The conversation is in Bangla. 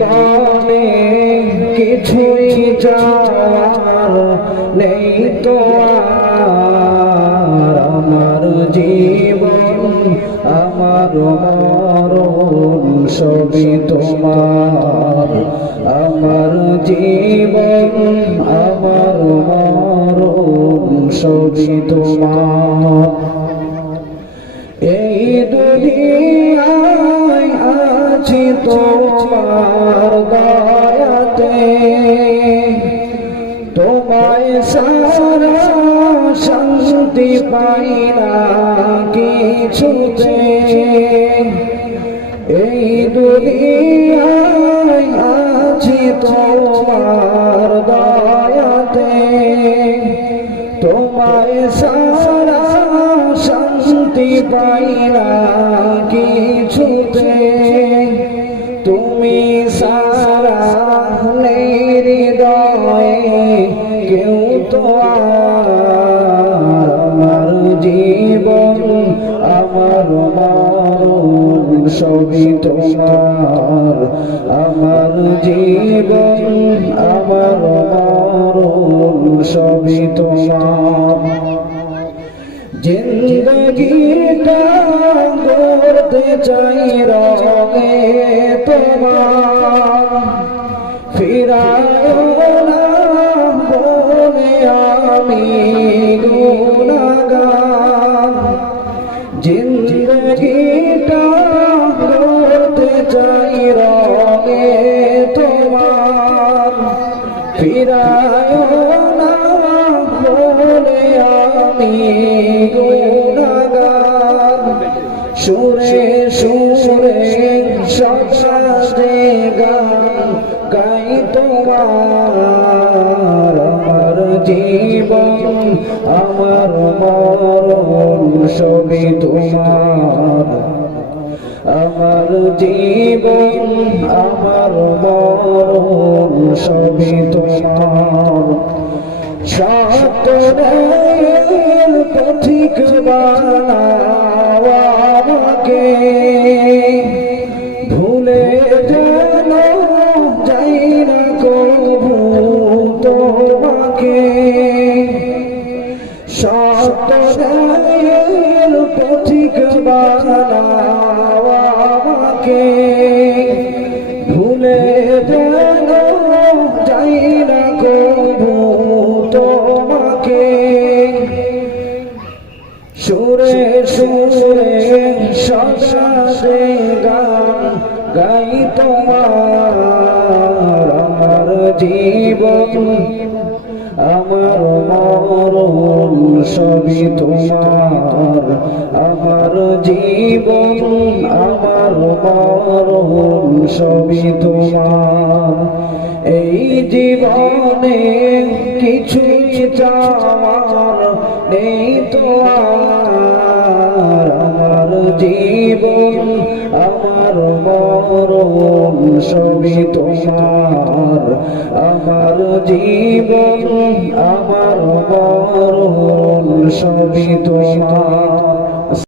জীবনে কিছুই চাওয়ার নেই তো আর, আমার জীবন আমার মরণ সবই তোমার, আমার জীবন আমার মরণ সবই তোমার। এই দুনিয়ায় আছি তোমার দয়াতে, তোমায় সারা শান্তি পাই না কিছুতে। এই দুনিয়ায় আছি তোমার দয়াতে, তোমায় সারা শান্তি পাই না কিছুতে। তুমি সারা নেই হৃদয়ে কেউ তো আর, আমার জীবন আমার মরণ সবই তোমার, আমার জীবন আমার মরণ সবই তোমার। জিন্দগিটা গড়তে চাই রঙে তোমার, ফিরায় না বলে আমি গুনাহগার। জিন্দগিটা গড়তে চাই রঙে তোমার, ফিরায় না বলে আমি গুনাহগার। সুরে সুরে সবসাজে গান গাই তোমার, আমার জীবন আমার মরণ সবই তোমার, আমার জীবন আমার মরণ সবই তোমার। সত্যের পথিক বানাও আমাকে, ভুলে যেন যাই না কভু তোমাকে। সত্যের পথিক বানাও আমাকে, ভুলে যেন যাই না কভু তোমাকে। সুরে সুরে সবসাজে গান গাই তোমার, আমার জীবন আমার মরণ সবই তোমার, আমার জীবন আমার মরণ সবই তোমার। এই জীবনে কিছুই চাওয়ার নেই তো আর, আমার জীবন আমার মরণ সবই তোমার, আমার জীবন আমার মরণ সবই তোমার।